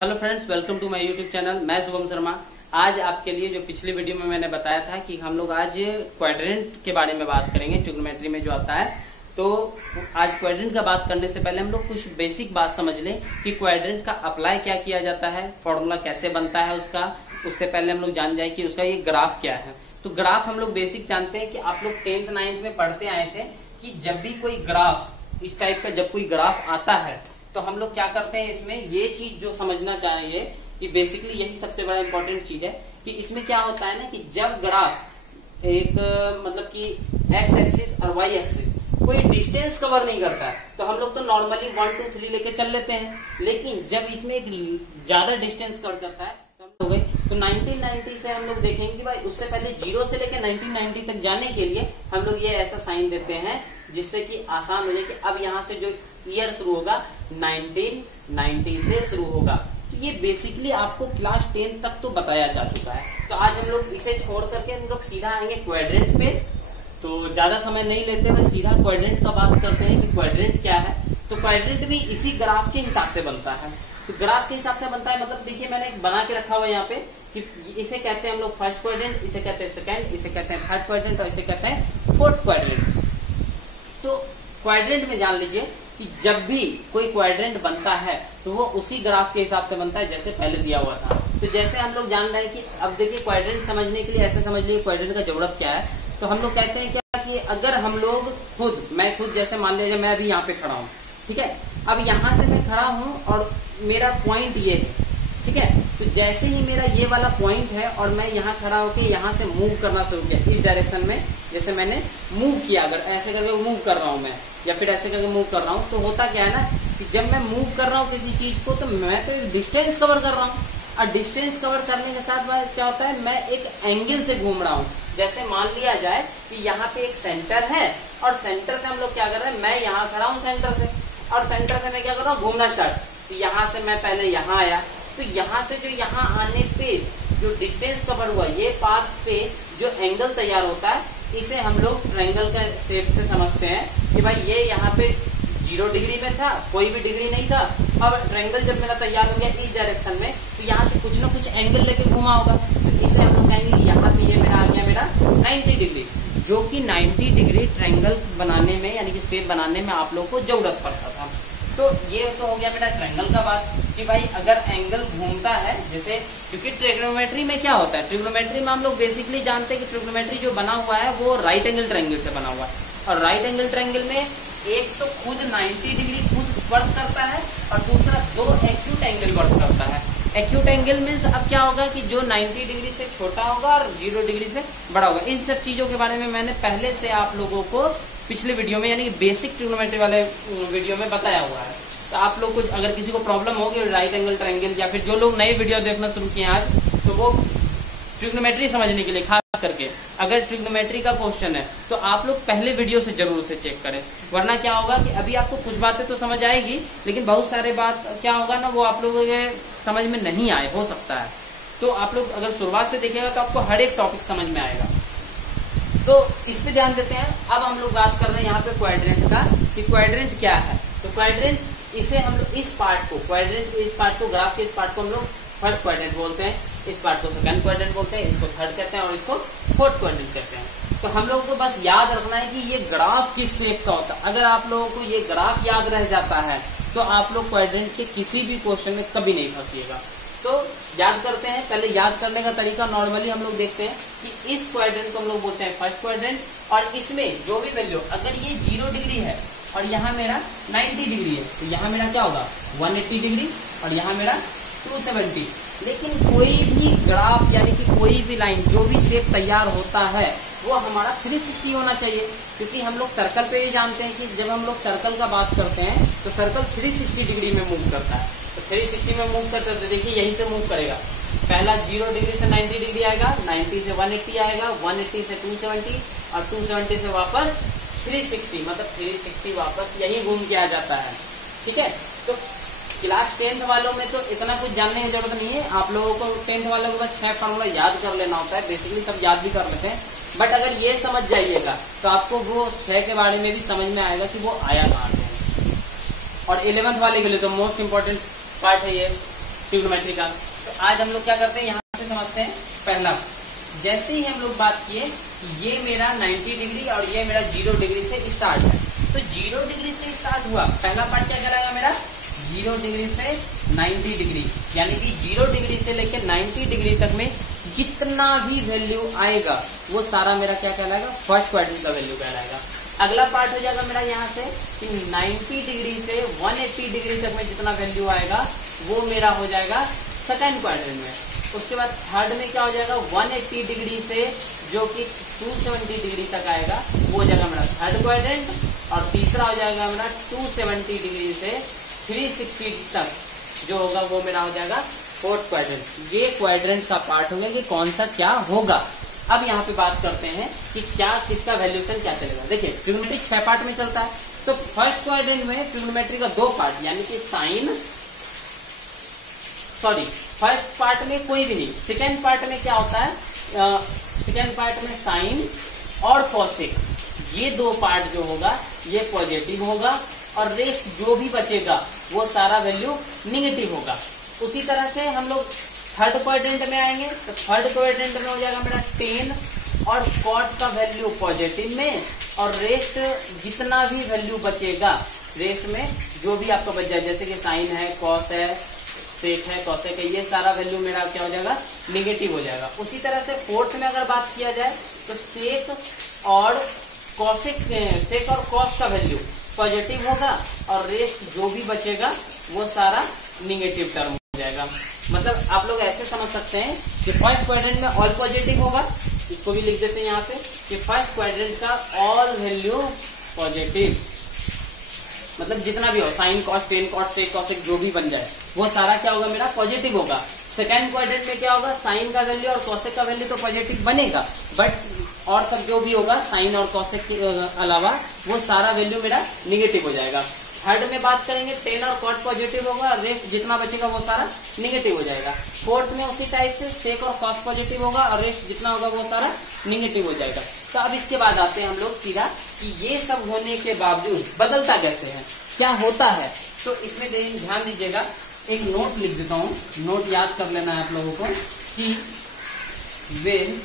Hello friends, welcome to my YouTube channel. मैं शुभम शर्मा। आज आपके लिए जो पिछली वीडियो में मैंने बताया था कि हम लोग आज क्वाड्रेंट के बारे में बात करेंगे, ट्रिग्नोमेट्री में जो आता है। तो आज क्वाड्रेंट का बात करने से पहले हम लोग कुछ बेसिक बात समझ लें कि क्वाड्रेंट का अप्लाई क्या किया जाता है, फॉर्मूला कैसे बनता है उसका। उससे पहले हम लोग जान जाए कि उसका ये ग्राफ क्या है। तो ग्राफ हम लोग बेसिक जानते हैं कि आप लोग 10th 9th में पढ़ते आए थे कि जब भी कोई ग्राफ इस टाइप का जब कोई ग्राफ आता है तो हम लोग क्या करते हैं, इसमें ये चीज जो समझना चाहिए कि बेसिकली यही सबसे बड़ा इंपॉर्टेंट चीज है कि इसमें क्या होता है ना कि जब ग्राफ एक मतलब कि एक्स एक्सिस और वाई एक्सिस कोई डिस्टेंस कवर नहीं करता है तो हम लोग तो नॉर्मली 1 2 3 लेके चल लेते हैं। लेकिन जब इसमें एक ज्यादा डिस्टेंस कवर करता है तो हम लोग तो 1990 से हम लोग देखेंगे कि भाई उससे पहले 0 से लेकर 1990 तक जाने के लिए हम लोग ये ऐसा साइन देते हैं जिससे कि आसान हो जाए कि अब यहाँ से जो ईयर शुरू होगा 1990 से शुरू होगा। तो ये बेसिकली आपको क्लास 10 तक तो बताया जा चुका है। तो आज हम लोग इसे छोड़ करके हम लोग सीधा आएंगे क्वाड्रेंट पे। तो ज्यादा समय नहीं लेते हुए सीधा क्वाड्रेंट का बात करते हैं कि क्वाड्रेंट क्या है। तो क्वाड्रेंट भी इसी ग्राफ के हिसाब से बनता है। तो ग्राफ के हिसाब से बनता है मतलब देखिए मैंने एक बना के रखा हुआ है यहाँ पे कि इसे कहते हैं हम लोग फर्स्ट क्वाड्रेंट, इसे कहते हैं सेकंड, इसे कहते हैं थर्ड क्वाड्रेंट और इसे कहते हैं फोर्थ क्वाड्रेंट। तो क्वाड्रेंट में जान लीजिए कि जब भी कोई क्वाड्रेंट बनता है तो वो उसी ग्राफ के हिसाब से बनता है जैसे पहले दिया हुआ था। तो जैसे हम लोग जान रहे हैं कि अब देखिए क्वाड्रेंट समझने के लिए ऐसे समझ लीजिए क्वाड्रेंट का जरूरत क्या है। तो हम लोग कहते हैं क्या कि अगर हम लोग मैं खुद जैसे मान लीजिए मैं अभी यहाँ पे खड़ा हूँ, ठीक है। अब यहाँ से मैं खड़ा हूँ और मेरा पॉइंट ये है, ठीक है। तो जैसे ही मेरा ये वाला पॉइंट है और मैं यहाँ खड़ा होके यहाँ से मूव करना शुरू किया इस डायरेक्शन में, जैसे मैंने मूव किया, अगर ऐसे करके मूव कर रहा हूँ मैं या फिर ऐसे करके मूव कर रहा हूँ तो होता क्या है ना कि जब मैं मूव कर रहा हूँ किसी चीज को तो मैं तो डिस्टेंस कवर कर रहा हूँ। और डिस्टेंस कवर करने के साथ क्या होता है, मैं एक एंगल से घूम रहा हूँ। जैसे मान लिया जाए कि यहाँ पे एक सेंटर है और सेंटर से हम लोग क्या कर रहे हैं, मैं यहाँ खड़ा हूँ सेंटर से और सेंटर से मैं क्या कर रहा हूँ, घूमना स्टार्ट। तो यहाँ से मैं पहले यहाँ आया तो यहाँ से जो यहाँ आने पे जो डिस्टेंस कवर हुआ ये पाथ पे जो एंगल तैयार होता है इसे हम लोग ट्रायंगल के शेप से समझते हैं कि भाई ये यहाँ पे 0 डिग्री में था, कोई भी डिग्री नहीं था। अब ट्रायंगल जब मेरा तैयार हो गया इस डायरेक्शन में तो यहाँ से कुछ ना कुछ एंगल लेके घुमा होगा। तो इसे हम लोग कहेंगे यहाँ पे ये मेरा आ गया मेरा 90 डिग्री, जो कि 90 डिग्री ट्रायंगल बनाने में यानी कि शेप बनाने में आप लोग को जरूरत पड़ता था। तो ये तो हो गया मेरा ट्रायंगल का बात कि भाई अगर एंगल घूमता है जैसे, क्योंकि ट्रिग्नोमेट्री में क्या होता है, ट्रिग्नोमेट्री में हम लोग बेसिकली जानते हैं कि ट्रिग्नोमेट्री जो बना हुआ है वो राइट एंगल ट्रायंगल से बना हुआ है। और राइट एंगल ट्रायंगल में एक तो खुद 90 डिग्री खुद वर्क करता है और दूसरा 2 एक्यूट एंगल वर्क करता है। एक्यूट एंगल मीन्स अब क्या होगा कि जो 90 डिग्री से छोटा होगा और 0 डिग्री से बड़ा होगा। इन सब चीजों के बारे में मैंने पहले से आप लोगों को पिछले वीडियो में यानी कि बेसिक ट्रिग्नोमेट्री वाले वीडियो में बताया हुआ है। तो आप लोग को अगर किसी को प्रॉब्लम होगी राइट एंगल ट्रायंगल या फिर जो लोग नए वीडियो देखना शुरू किए आज तो वो ट्रिग्नोमेट्री समझने के लिए खास करके अगर ट्रिग्नोमेट्री का क्वेश्चन है तो आप लोग पहले वीडियो से जरूर से चेक करें। वरना क्या होगा कि अभी आपको कुछ बातें तो समझ आएगी लेकिन बहुत सारे बात क्या होगा ना वो आप लोगों के समझ में नहीं आए हो सकता है। तो आप लोग अगर शुरुआत से देखेगा तो आपको हर एक टॉपिक समझ में आएगा। तो इस पे ध्यान देते हैं। अब हम लोग बात कर रहे हैं यहाँ पे क्वाड्रेंट का कि क्वाड्रेंट क्या है। तो क्वाड्रेंट इसे हम लोग इस पार्ट को क्वाड्रेंट इस पार्ट को ग्राफ के इस पार्ट को हम लोग फर्स्ट क्वाड्रेंट बोलते हैं, इस पार्ट को सेकंड क्वाड्रेंट बोलते हैं, इसको थर्ड कहते हैं और इसको फोर्थ क्वाड्रेंट कहते हैं। तो हम लोग को बस याद रखना है कि ये ग्राफ किस शेप का होता है। अगर आप लोगों को ये ग्राफ याद रह जाता है तो आप लोग क्वाड्रेंट के किसी भी क्वेश्चन में कभी नहीं फंसिएगा। तो याद करते हैं। पहले याद करने का तरीका नॉर्मली हम लोग देखते हैं कि इस क्वाड्रेंट को हम लोग बोलते हैं फर्स्ट क्वाड्रेंट और इसमें जो भी वैल्यू अगर ये 0 डिग्री है और यहाँ मेरा 90 डिग्री है तो यहाँ मेरा क्या होगा 180 डिग्री और यहाँ मेरा 270। लेकिन कोई भी ग्राफ यानी कि कोई भी लाइन जो भी शेप तैयार होता है वो हमारा 360 होना चाहिए। क्योंकि हम लोग सर्कल पे ये जानते हैं कि जब हम लोग सर्कल का बात करते हैं तो सर्कल 360 डिग्री में मूव करता है। तो 360 में मूव करता है तो देखिए यहीं से मूव करेगा। पहला 0 डिग्री से 90 डिग्री आएगा, 90 से 180 आएगा, 180 से 270 और 270 से वापस 360 मतलब 360 वापस यही घूम के आ जाता है। ठीक है। तो क्लास 10th वालों में तो इतना कुछ जानने की जरूरत नहीं है। आप लोगों को 10th वालों को बस 6 फार्मूला याद कर लेना होता है। बेसिकली सब याद भी कर लेते हैं बट अगर ये समझ जाइएगा तो आपको वो 6 के बारे में भी समझ में आएगा कि वो आया कहाँ से। और 11th वाले के लिए तो मोस्ट इंपॉर्टेंट पार्ट है ये ट्रिग्नोमेट्री का। तो आज हम लोग क्या करते हैं, यहाँ से समझते हैं। पहला, जैसे ही हम लोग बात किए ये मेरा 90 डिग्री और ये मेरा 0 डिग्री से स्टार्ट है, तो 0 डिग्री से स्टार्ट हुआ पहला पार्ट क्या कहलाएगा मेरा, 0 डिग्री से 90 डिग्री, यानी कि 0 डिग्री से लेकर 90 डिग्री तक में जितना भी वैल्यू आएगा वो सारा मेरा क्या कहलाएगा, फर्स्ट क्वाड्रेंट का वैल्यू कहलाएगा। अगला पार्ट हो जाएगा मेरा यहाँ से कि 90 डिग्री से 180 डिग्री तक में जितना वैल्यू आएगा वो मेरा हो जाएगा सेकेंड क्वाड्रेंट में। उसके बाद थर्ड में क्या हो जाएगा, 180 डिग्री से जो कि 270 डिग्री तक आएगा वो हो जाएगा मेरा थर्ड क्वाड्रेंट, और तीसरा हो जाएगा मेरा 270 डिग्री से 360 तक जो होगा वो मेरा हो जाएगा फोर्थ क्वाड्रेंट। ये क्वाड्रेंट का पार्ट हो गया कि कौन सा क्या होगा। अब यहाँ पे बात करते हैं कि क्या किसका वैल्यूएशन क्या चलेगा। देखिए ट्रिग्नोमेट्री 6 पार्ट में चलता है, तो फर्स्ट क्वाड्रेंट में ट्रिग्नोमेट्री का 2 पार्ट यानी कि फर्स्ट पार्ट में कोई भी नहीं, सेकेंड पार्ट में क्या होता है, सेकेंड पार्ट में साइन और कॉसेक, ये 2 पार्ट जो होगा ये पॉजिटिव होगा, और रेस्ट जो भी बचेगा वो सारा वैल्यू निगेटिव होगा। उसी तरह से हम लोग थर्ड क्वाड्रेंट में आएंगे, तो थर्ड क्वाड्रेंट में हो जाएगा मेरा 10 और कॉट का वैल्यू पॉजिटिव में, और रेस्ट जितना भी वैल्यू बचेगा, रेस्ट में जो भी आपका बच जाए, जैसे कि साइन है, कॉस है, सेक है, कॉसेक है, ये सारा वैल्यू मेरा क्या हो जाएगा, निगेटिव हो जाएगा। उसी तरह से फोर्थ में अगर बात किया जाए तो सेक और कॉस का वैल्यू पॉजिटिव होगा, और रेस्ट जो भी बचेगा वो सारा निगेटिव टर्म हो जाएगा। मतलब आप लोग ऐसे समझ सकते हैं कि फर्स्ट क्वाड्रेंट में ऑल पॉजिटिव होगा, इसको भी लिख देते हैं यहाँ पे कि फर्स्ट क्वाड्रेंट का ऑल वैल्यू पॉजिटिव, मतलब जितना भी हो, sine cos tan cos sec cosec जो भी बन जाए वो सारा क्या होगा, मेरा पॉजिटिव होगा। सेकेंड क्वाड्रेंट में क्या होगा, साइन का वैल्यू और कॉसेक का वैल्यू तो पॉजिटिव बनेगा, बट और सब जो भी होगा साइन और कॉसेक के अलावा वो सारा वैल्यू मेरा निगेटिव हो जाएगा। थर्ड में बात करेंगे 10 और कॉट पॉजिटिव होगा, और रेस्ट जितना बचेगा वो सारा निगेटिव हो जाएगा। फोर्थ में उसी टाइप से सेक और कॉस पॉजिटिव होगा, और रेस्ट जितना होगा वो सारा निगेटिव हो जाएगा। तो अब इसके बाद आते हैं हम लोग सीधा कि ये सब होने के बावजूद बदलता कैसे है, क्या होता है। तो इसमें ध्यान दीजिएगा, एक नोट लिख देता हूं, नोट याद कर लेना है आप लोगों को कि व्हेन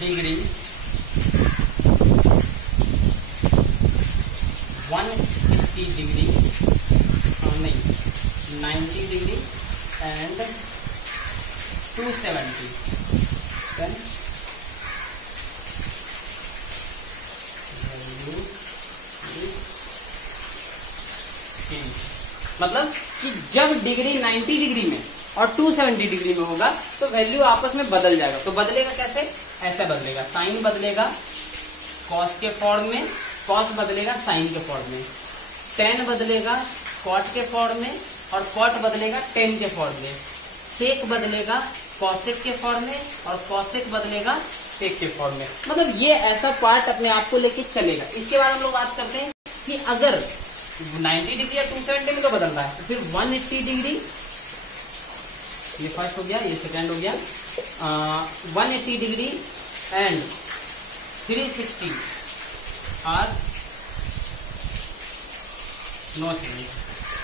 डिग्री 180 डिग्री नहीं 90 degree and 270 then value is change। मतलब कि जब डिग्री 90 डिग्री में और 270 डिग्री में होगा तो वैल्यू आपस में बदल जाएगा। तो बदलेगा कैसे, ऐसा बदलेगा, साइन बदलेगा कॉस के फॉर्म में, कॉस बदलेगा साइन के फॉर्म में, टेन बदलेगा कॉट के फॉर्म में, और कॉट बदलेगा टेन के फॉर्म में, सेक बदलेगा कॉसेक के फॉर्म में, और कॉसेक बदलेगा सेक के फॉर्म में। मतलब ये ऐसा पार्ट अपने आप को लेके चलेगा। इसके बाद हम लोग बात करते हैं कि अगर 90 डिग्री या 270 में तो बदल रहा है, तो फिर 180 डिग्री, ये फर्स्ट हो गया, ये सेकेंड हो गया, 180 डिग्री एंड 360 और नो चेंज।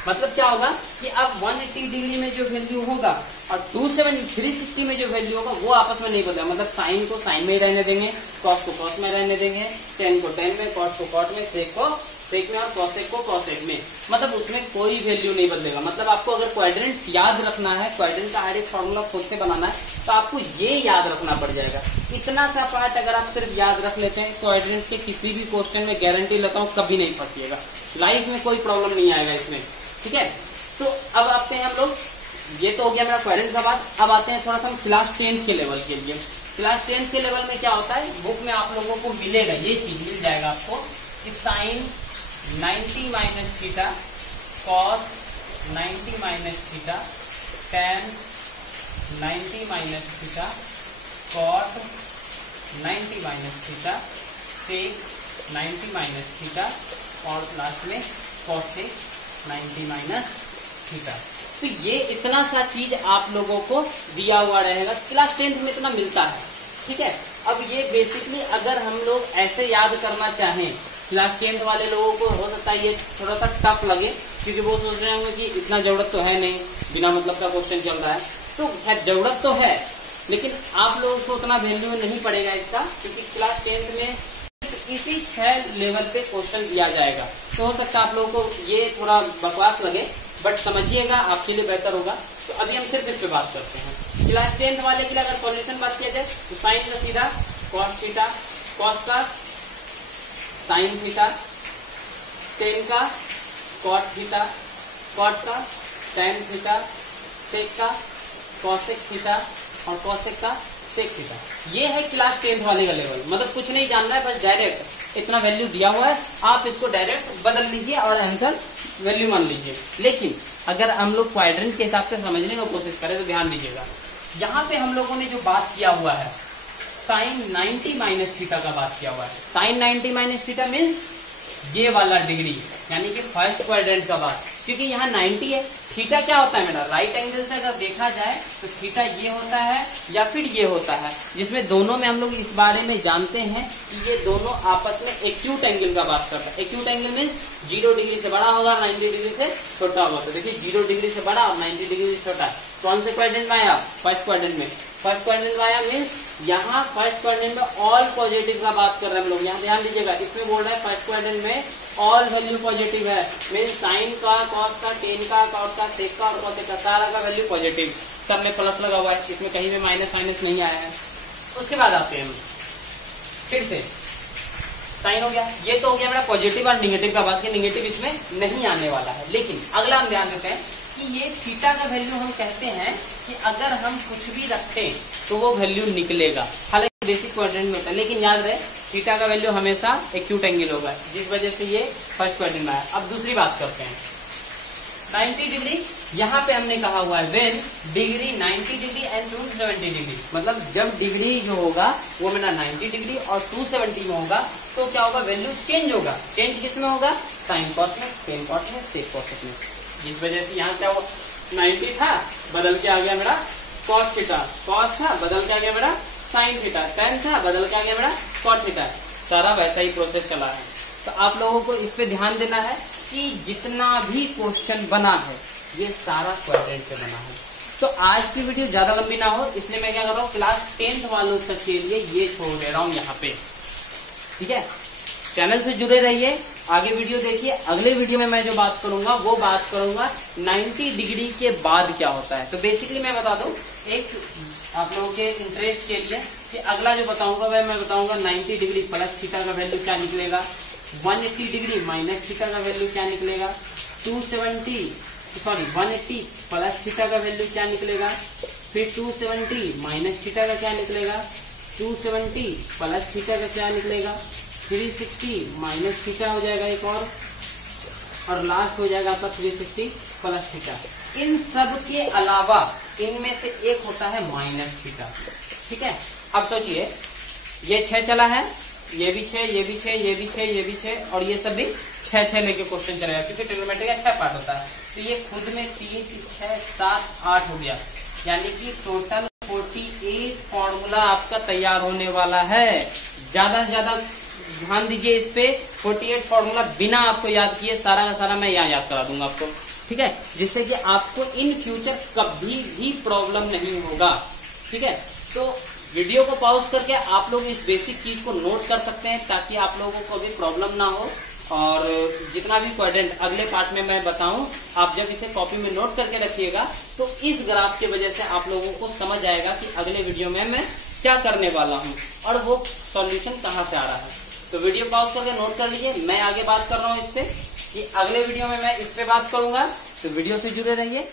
मतलब क्या होगा कि अब 180 डिग्री में जो वैल्यू होगा और 360 में जो वैल्यू होगा वो आपस में नहीं बदलेगा। मतलब साइन को साइन में ही रहने देंगे, कॉस को कॉस में रहने देंगे, टेन को टेन में, कॉस को कॉट में, सेक को सेक में, और कॉसेक को कॉसेक में। मतलब उसमें कोई वैल्यू नहीं बदलेगा। मतलब आपको अगर क्वाड्रेंट याद रखना है, क्वाड्रेंट का हर एक फॉर्मूला खुद से बनाना है, तो आपको ये याद रखना पड़ जाएगा। इतना सा पार्ट अगर आप सिर्फ याद रख लेते हैं, क्वाड्रेंट के किसी भी क्वेश्चन में गारंटी लेता हूँ कभी नहीं फंसिएगा, लाइफ में कोई प्रॉब्लम नहीं आएगा इसमें। ठीक है, तो अब आते हैं हम लोग, ये तो हो गया मेरा क्वाड्रेंट का बात। अब आते हैं थोड़ा सा क्लास 10 के लेवल के लिए। क्लास 10 के लेवल में क्या होता है, बुक में आप लोगों को मिलेगा, ये चीज मिल जाएगा आपको कि sine 90 minus theta, cos 90 minus theta, tan 90 minus theta, cot 90 minus theta, sec 90 minus theta, और लास्ट में कॉसेक 90 माइनस थीटा। तो ये इतना सा चीज आप लोगों को दिया हुआ रहेगा, क्लास 10 में इतना मिलता है। ठीक है, अब ये बेसिकली अगर हम लोग ऐसे याद करना चाहें क्लास 10th वाले लोगों को हो सकता है ये थोड़ा सा टफ लगे, क्योंकि वो सोच रहे होंगे कि इतना जरूरत तो है नहीं, बिना मतलब का क्वेश्चन चल रहा है। तो खैर जरूरत तो है, लेकिन आप लोगों को उतना वैल्यू नहीं पड़ेगा इसका, क्योंकि क्लास 10th में इसी 6 लेवल पे क्वेश्चन दिया जाएगा। तो हो सकता है आप लोगों को ये थोड़ा बकवास लगे, बट समझिएगा, आपके लिए बेहतर होगा। तो अभी हम सिर्फ इस पे बात करते हैं। क्लास 10th वाले के लिए अगर सॉल्यूशन बात किया जाए तो साइन का सीधा कॉस थीटा, कॉस का साइन थीटा, टेन का कॉट थीटा, कॉट का टेन थीटा, सेक का कॉसेक थीटा और कॉसेक का सेक थीटा। ये है क्लास 10th वाले का लेवल। मतलब कुछ नहीं जानना है, बस डायरेक्ट इतना वैल्यू दिया हुआ है, आप इसको डायरेक्ट बदल लीजिए और आंसर वैल्यू मान लीजिए। लेकिन अगर हम लोग क्वाड्रेंट के हिसाब से समझने की कोशिश करें तो ध्यान दीजिएगा, यहाँ पे हम लोगों ने जो बात किया हुआ है साइन 90 माइनस थीटा का बात किया हुआ है। साइन 90 माइनस थीटा मीन्स ये वाला डिग्री, यानी कि फर्स्ट क्वाड्रेंट का बात, क्योंकि यहाँ 90 है। थीटा क्या होता है मेरा, राइट एंगल से अगर देखा जाए तो थीटा ये होता है या फिर ये होता है, जिसमें दोनों में हम लोग इस बारे में जानते हैं कि ये दोनों आपस में एक्यूट एंगल का बात करता है। एक्यूट एंगल मीन्स 0 डिग्री से बड़ा होगा, 90 डिग्री से छोटा होगा। तो देखिए 0 डिग्री से बड़ा और 90 डिग्री से छोटा। कौन से क्वाड्रेंट में आया, फर्स्ट क्वाड्रेंट में। फर्स्ट क्वाड्रेंट में आया मीन्स यहाँ फर्स्ट क्वाड्रेंट में ऑल पॉजिटिव का बात कर रहे हैं हम लोग। यहाँ ध्यान दीजिएगा, इसमें बोल रहा है फर्स्ट क्वाड्रेंट में ऑल वैल्यू पॉजिटिव है, मीन्स साइन का, कॉस का, टेन का, कॉट का, सेक का और कॉसेक का सारा का वैल्यू पॉजिटिव। सब में प्लस लगा हुआ है, इसमें कहीं भी माइनस माइनस नहीं आया है। उसके बाद आते हैं हम फिर से साइन हो गया, ये तो हो गया मेरा पॉजिटिव और निगेटिव का बात, कि निगेटिव इसमें नहीं आने वाला है। लेकिन अगला हम ध्यान देते हैं कि ये थीटा का वैल्यू हम कहते हैं कि अगर हम कुछ भी रखें तो वो वैल्यू निकलेगा। हालांकि बेसिक क्वाड्रेंट में होता है, लेकिन याद रहे थीटा का वैल्यू हमेशा एक्यूट एंगल होगा, जिस वजह से ये फर्स्ट क्वाड्रेंट में आया। अब दूसरी बात करते हैं 90 डिग्री। यहाँ पे हमने कहा हुआ है when degree 90 degree and 270 degree, मतलब जब डिग्री जो होगा वो मेरा 90 डिग्री और 270 में होगा तो क्या होगा, वैल्यू चेंज होगा। चेंज किस में होगा, साइन कॉस में, टेन कॉस में, सेक कॉसेक में। जिस वजह से यहाँ क्या हुआ, 90 था बदल के आ गया मेरा कॉस थीटा, कॉस था बदल के आ गया मेरा साइन थीटा, टेन था बदल के आ गया मेरा कॉट थीटा। सारा वैसा ही प्रोसेस चला है। तो आप लोगों को इस पे ध्यान देना है कि जितना भी क्वेश्चन बना है ये सारा क्वाड्रेंट पे बना है। तो आज की वीडियो ज्यादा लंबी ना हो, इसलिए मैं क्या कर रहा हूँ, क्लास 10th वालों तक के लिए ये छोड़ दे रहा हूँ यहाँ पे। ठीक है, चैनल से जुड़े रहिए, आगे वीडियो देखिए। अगले वीडियो में मैं जो बात करूंगा वो बात करूंगा 90 डिग्री के बाद क्या होता है। तो बेसिकली मैं बता दूं एक आप लोगों के इंटरेस्ट के लिए कि अगला जो बताऊंगा वह मैं बताऊंगा 90 डिग्री प्लस थीटा का वैल्यू क्या निकलेगा, 180 डिग्री माइनस थीटा का वैल्यू क्या निकलेगा, 180 प्लस थीटा का वैल्यू क्या निकलेगा, फिर 270 माइनस थीटा का क्या निकलेगा, 270 प्लस थीटा का क्या निकलेगा, 360 माइनस थीटा हो जाएगा एक और लास्ट हो जाएगा आपका 360 प्लस थीटा। इन सब के अलावा इनमें से एक होता है माइनस थीटा। ठीक है, अब सोचिए ये 6 चला है, ये भी 6, ये भी 6, ये भी 6, ये भी 6 और ये सब भी 6 लेके क्वेश्चन चलेगा, क्योंकि ट्रिग्नोमेट्री का 6 पार्ट होता है। तो ये खुद में 3, 6, 7, 8 हो गया, यानी कि टोटल 48 फॉर्मूला आपका तैयार होने वाला है। ज्यादा से ज्यादा ध्यान दीजिए इस पे, 48 फॉर्मूला बिना आपको याद किए सारा का सारा मैं यहाँ याद करा दूंगा आपको। ठीक है, जिससे कि आपको इन फ्यूचर कभी भी प्रॉब्लम नहीं होगा। ठीक है, तो वीडियो को पॉज करके आप लोग इस बेसिक चीज को नोट कर सकते हैं, ताकि आप लोगों को अभी प्रॉब्लम ना हो। और जितना भी क्वाड्रेंट अगले पार्ट में मैं बताऊं, आप जब इसे कॉपी में नोट करके रखिएगा तो इस ग्राफ की वजह से आप लोगों को समझ आएगा कि अगले वीडियो में मैं क्या करने वाला हूं और वो सॉल्यूशन कहां से आ रहा है। तो वीडियो पॉज करके नोट कर लीजिए, मैं आगे बात कर रहा हूँ इस पे कि अगले वीडियो में मैं इस पे बात करूंगा। तो वीडियो से जुड़े रहिए।